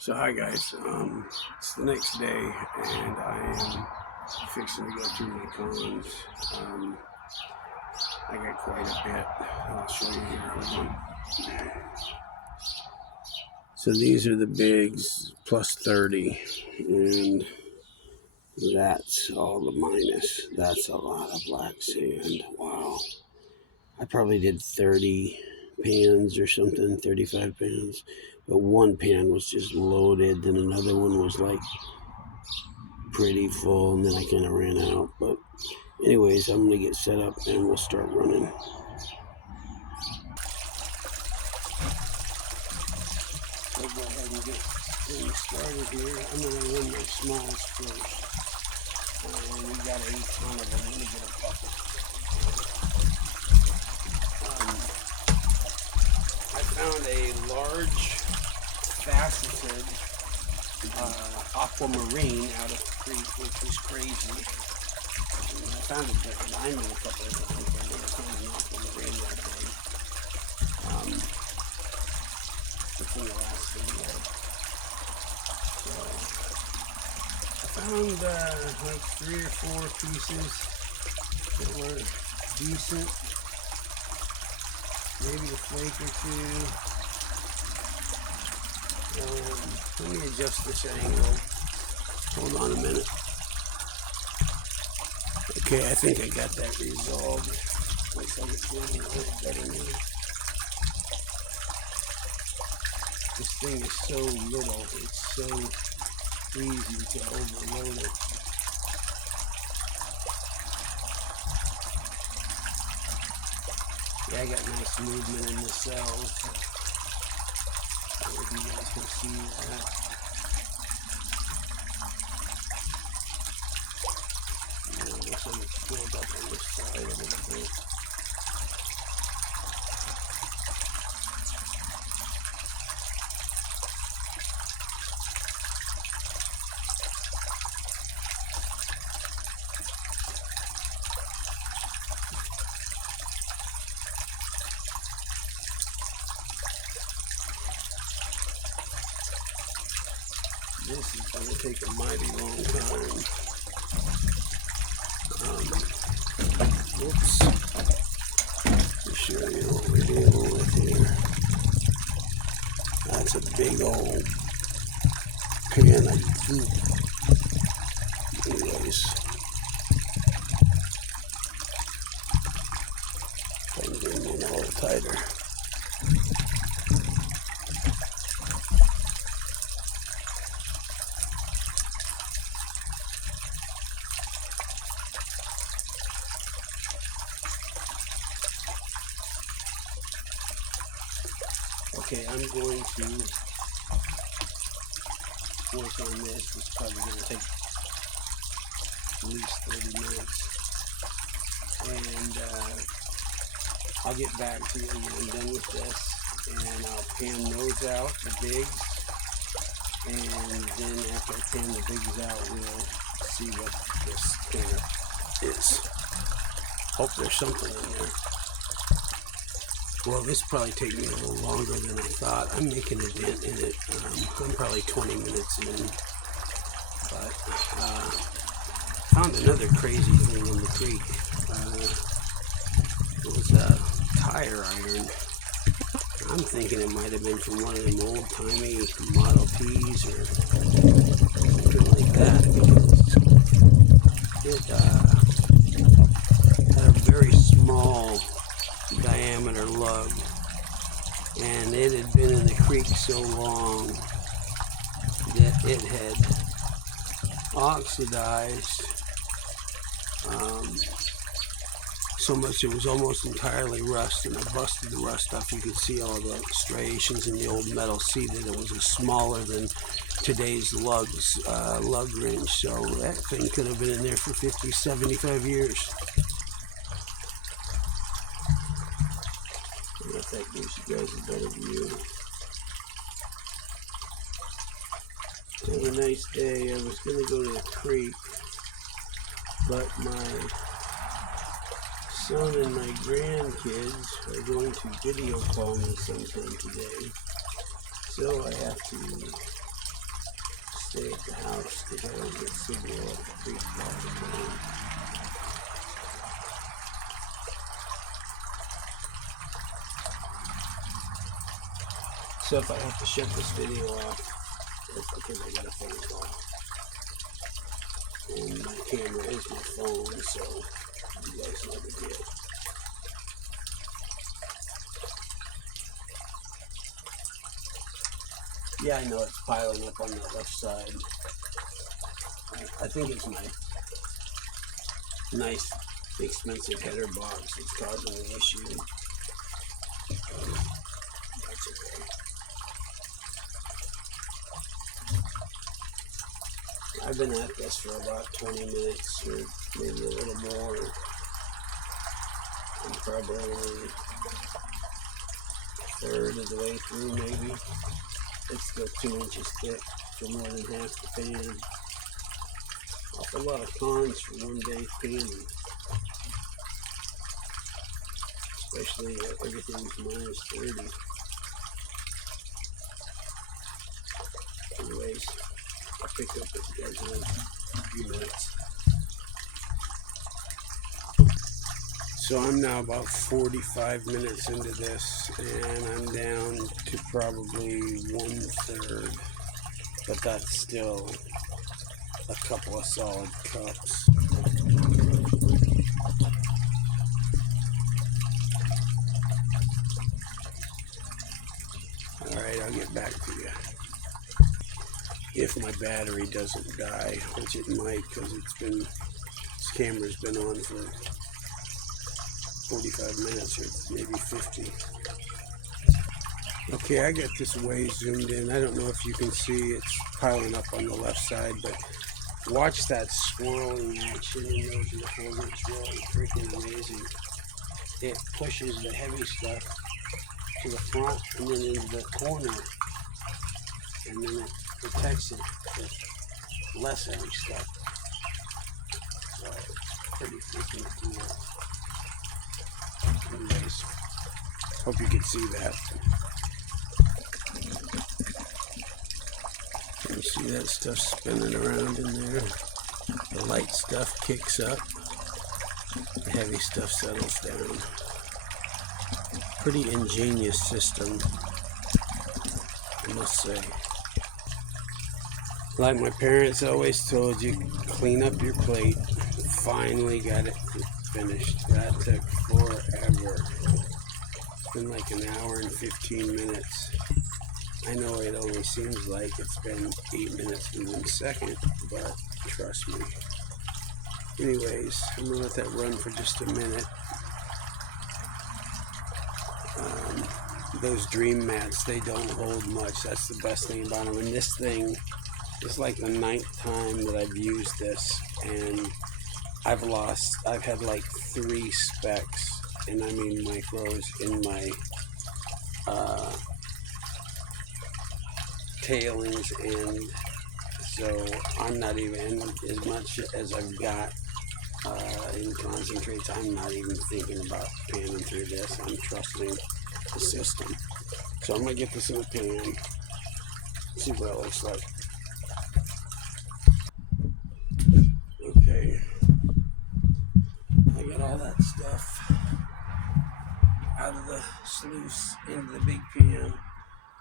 So hi guys, it's the next day and I am fixing to go through my cones. I got quite a bit. I'll show you here. Hold on. So these are the bigs plus 30 and that's all the minus. That's a lot of black sand. Wow. I probably did 30 pans or something, 35 pans. But one pan was just loaded, then another one was like pretty full, and then I kind of ran out. But anyways, I'm gonna get set up and we'll start running. So go ahead and get things started here. I'm gonna run my smalls first. And we got 8 ton of them. Let me get a bucket. I found a large faceted aquamarine out of the creek, which was crazy. And I found a diamond a couple of times, but I never found an aquamarine that big. Within the last video. So I found like 3 or 4 pieces that were decent. Maybe a flake or 2. Let me adjust this angle. Hold on a minute. Okay, I think I got that resolved. Looks like it's running a little better now. This thing is so little, it's so easy to overload it. Yeah, I got nice movement in the cells. I don't know if you guys can see that. Yeah, looks like it's filled up on this side a little bit. This is going to take a mighty long time. Whoops. To show you what we're dealing with here. That's a big old pan of goop. Anyways. I can get in a little tighter. Okay, I'm going to work on this. It's probably going to take at least 30 minutes. And I'll get back to you when I'm done with this. And I'll pan those out, the bigs. And then after I pan the bigs out, we'll see what this pan is. Hope there's something in there. Well, this probably take me a little longer than I thought. I'm making a dent in it. I'm probably 20 minutes in. But found another crazy thing in the creek. It was a tire iron. I'm thinking it might have been from one of them old-timey Model Ts or something like that. It had a very small diameter lug, and it had been in the creek so long that it had oxidized so much it was almost entirely rust, and I busted the rust off. You could see all the striations in the old metal, see that it was smaller than today's lug wrench, so that thing could have been in there for 50, 75 years. I don't know if that gives you guys a better view. Have a nice day. I was going to go to the creek, but my son and my grandkids are going to video call me sometime today. So I have to stay at the house because I don't get signal at the creek all the time. So if I have to shut this video off, it's because I got a phone call. And my camera is my phone, so you guys know the deal. Yeah, I know it's piling up on the left side. I think it's my nice, expensive header box that's causing the issue. That's okay. I've been at this for about 20 minutes or maybe a little more. I'm probably only a third of the way through, maybe. It's still 2 inches thick for more than half the pan. Awful lot of cons for one day panning. Especially everything's minus 30. Anyways, I'll pick up with you guys in a few minutes. So I'm now about 45 minutes into this, and I'm down to probably 1/3, but that's still a couple of solid cups. Alright, I'll get back to you. If my battery doesn't die, which it might, because this camera's been on for 45 minutes or maybe 50. Okay, I got this way zoomed in. I don't know if you can see it's piling up on the left side, but watch that swirling action in those nipples. It's really freaking amazing. It pushes the heavy stuff to the front and then into the corner, and then it protects it with less heavy stuff. So, pretty freaking cool. Anyways, hope you can see that. You see that stuff spinning around in there? The light stuff kicks up, the heavy stuff settles down. Pretty ingenious system, I must say. Like my parents always told you, clean up your plate. Finally got it finished. That took forever. It's been like an hour and 15 minutes. I know it only seems like it's been 8 minutes and 1 second, but trust me. Anyways, I'm gonna let that run for just a minute. Those dream mats, they don't hold much. That's the best thing about them. And this thing is like the 9th time that I've used this, and I've had like 3 specks, and I mean micros in my tailings, and so I'm not even, as much as I've got in concentrates, I'm not even thinking about panning through this. I'm trusting the system. So I'm gonna get this in a pan, see what it looks like. Okay, I got all that stuff out of the sluice into the big pan,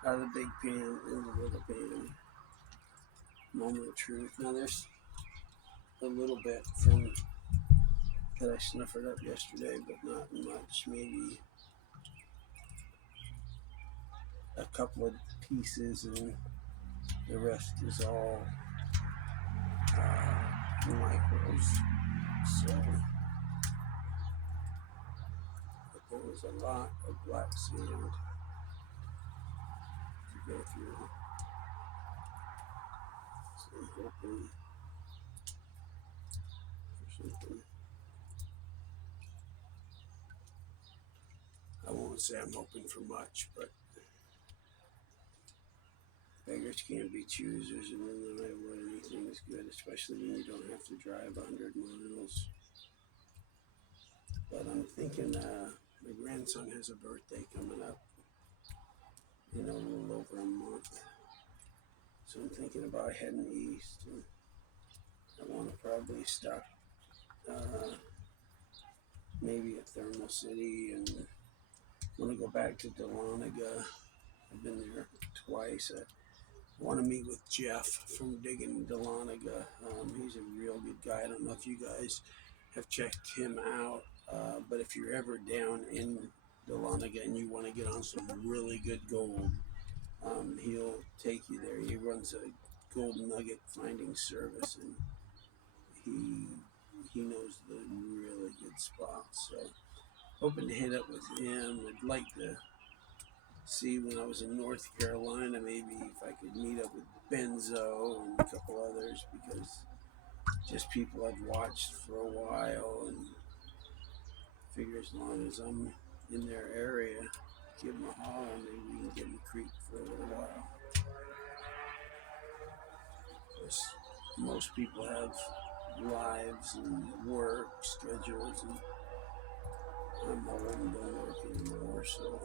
out of the big pan into the little pan. Moment of truth. Now there's a little bit from that I snuffered up yesterday, but not much. Maybe a couple of pieces, and the rest is all micros. So there was a lot of black sand to go through. So I'm hoping for something. I won't say I'm hoping for much, but beggars can't be choosers, and then no matter what, anything is good, especially when you don't have to drive 100 miles. But I'm thinking my grandson has a birthday coming up in a little over a month. So I'm thinking about heading east. And I want to probably stop maybe at Thermal City and want to go back to Dahlonega. I've been there twice. I want to meet with Jeff from Digging Dahlonega. He's a real good guy. I don't know if you guys have checked him out, but if you're ever down in Dahlonega and you want to get on some really good gold, he'll take you there. He runs a gold nugget finding service, and he knows the really good spots. So hoping to hit up with him. I'd like to see when I was in North Carolina, maybe if I could meet up with Benzo and a couple others, because just people I've watched for a while, and figure as long as I'm in their area, give them a holler, maybe we can get in the creek for a little while. Because most people have lives and work schedules, and I'm old and don't work anymore, so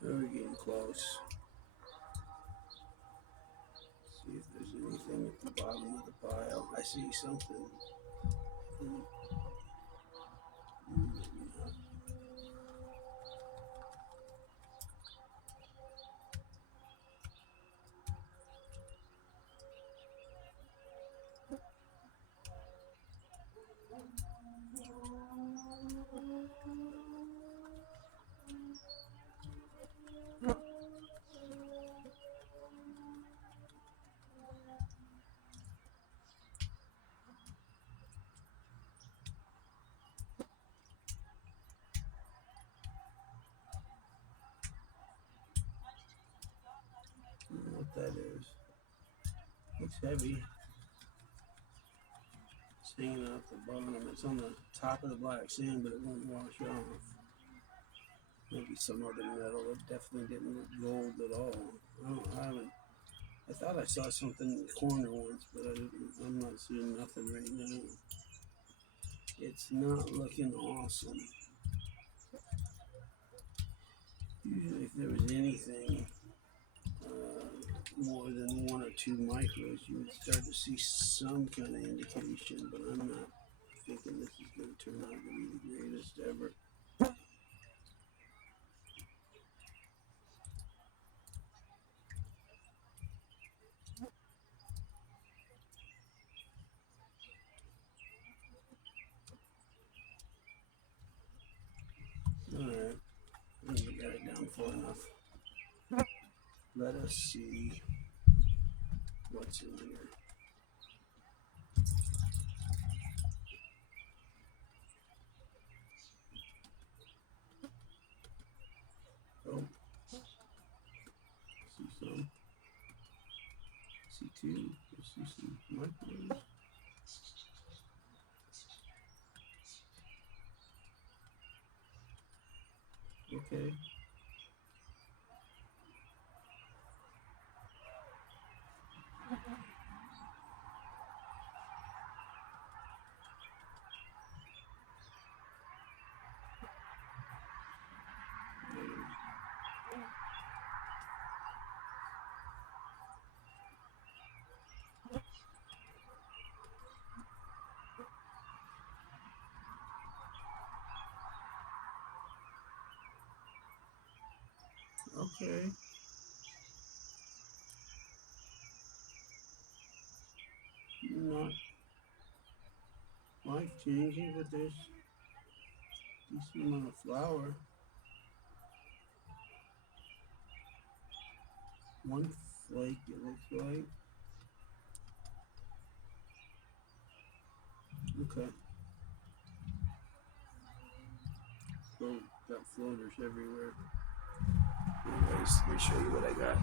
we're getting close. See if there's anything at the bottom of the pile. I see something. Maybe not. I don't know what that is. Looks heavy. It's hanging out the bottom. It's on the top of the black sand, but it won't wash off. Maybe some other metal. It definitely didn't look gold at all. I haven't. I thought I saw something in the corner once, but I'm not seeing nothing right now. It's not looking awesome. Usually, if there was anything more than 1 or 2 micros, you would start to see some kind of indication, but I'm not thinking this is going to turn out to be the greatest ever. Alright, I think we got it down far enough. Let us see what's in here. Oh, see some. See two. See some micros. Okay. Okay. Not life changing, but there's decent amount of flour. One flake, it looks like. Okay. So got floaters everywhere. Anyways, let me show you what I got.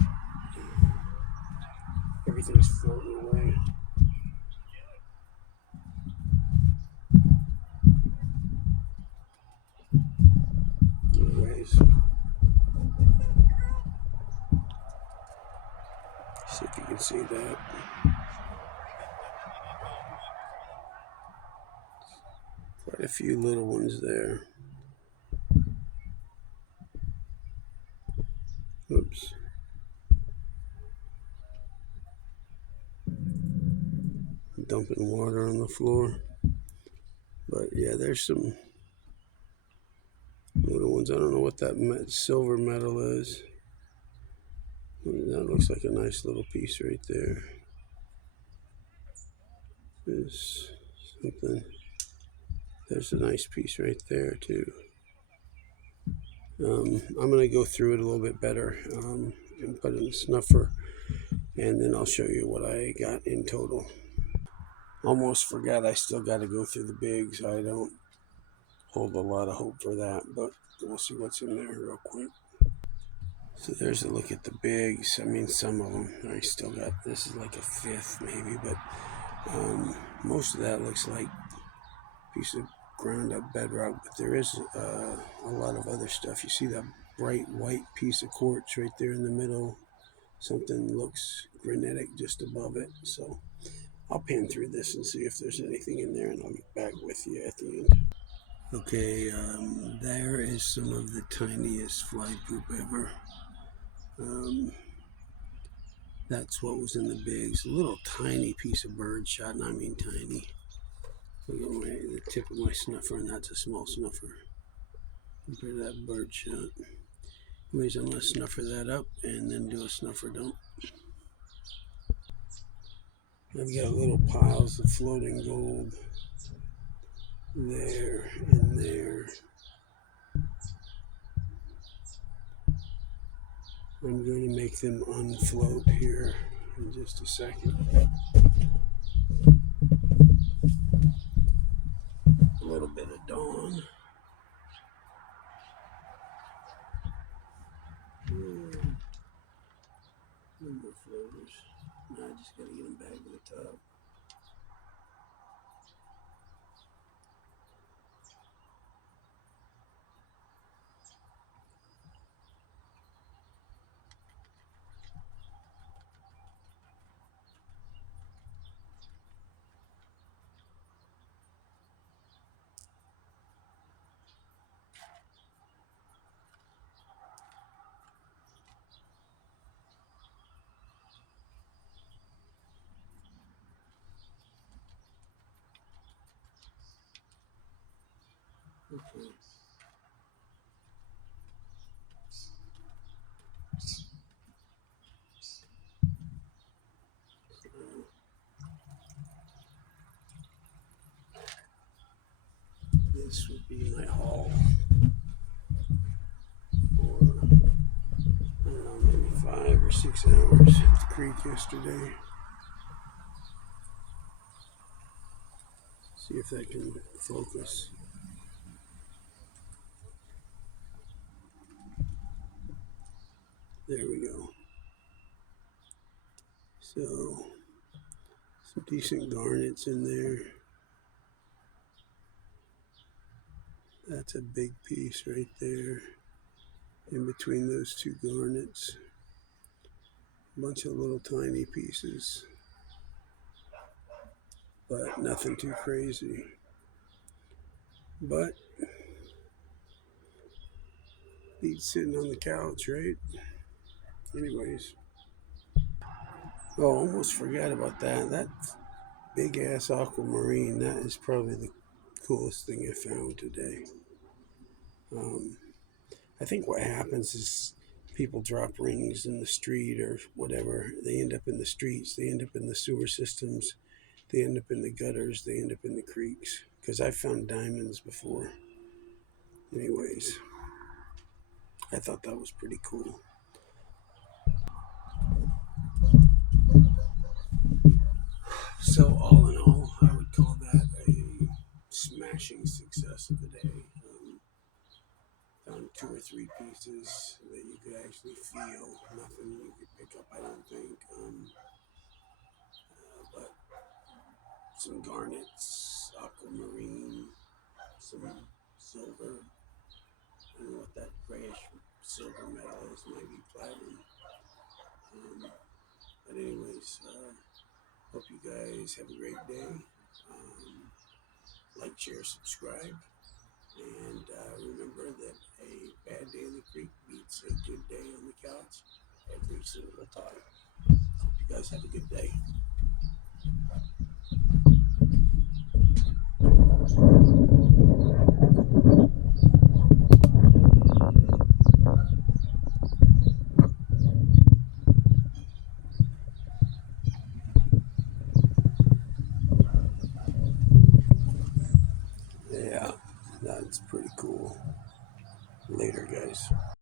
Everything's floating away. Anyways. See if you can see that. Quite a few little ones there. Oops. Dumping water on the floor. But yeah, there's some little ones. I don't know what that silver metal is. That looks like a nice little piece right there. There's something. There's a nice piece right there too. I'm going to go through it a little bit better and put in the snuffer, and then I'll show you what I got in total. Almost forgot I still got to go through the bigs. I don't hold a lot of hope for that, but we'll see what's in there real quick. So there's a look at the bigs. I mean, some of them I still got. This is like a fifth maybe, but most of that looks like a piece of ground up bedrock, but there is a lot of other stuff. You see that bright white piece of quartz right there in the middle. Something looks granitic just above it. So I'll pan through this and see if there's anything in there, and I'll get back with you at the end. Okay, there is some of the tiniest fly poop ever. That's what was in the bigs. A little tiny piece of bird shot, and I mean tiny. Look at the tip of my snuffer, and that's a small snuffer compared to that bird shot. Anyways, I'm going to snuffer that up and then do a snuffer dump. I've got little piles of floating gold there and there. I'm going to make them unfloat here in just a second. A little bit of dawn. No more floaters. Now I just got to get them back to the top. Okay. This would be my haul for, I don't know, maybe 5 or 6 hours at the creek yesterday. See if that can focus. There we go. So, some decent garnets in there. That's a big piece right there. In between those two garnets. A bunch of little tiny pieces. But nothing too crazy. But he's sitting on the couch, right? Anyways. Oh, almost forgot about that. That big ass aquamarine, that is probably the coolest thing I found today. I think what happens is people drop rings in the street or whatever. They end up in the streets, they end up in the sewer systems, they end up in the gutters, they end up in the creeks. Because I've found diamonds before. Anyways, I thought that was pretty cool. So all in all, I would call that a smashing success of the day. Found 2 or 3 pieces that you could actually feel. Nothing you could pick up, I don't think. But some garnets, aquamarine, some silver. I don't know what that grayish silver metal is, maybe platinum. But anyways, hope you guys have a great day. Like, share, subscribe. And remember that a bad day in the creek beats a good day on the couch every single time. Hope you guys have a good day. Yeah, that's pretty cool. Later, guys.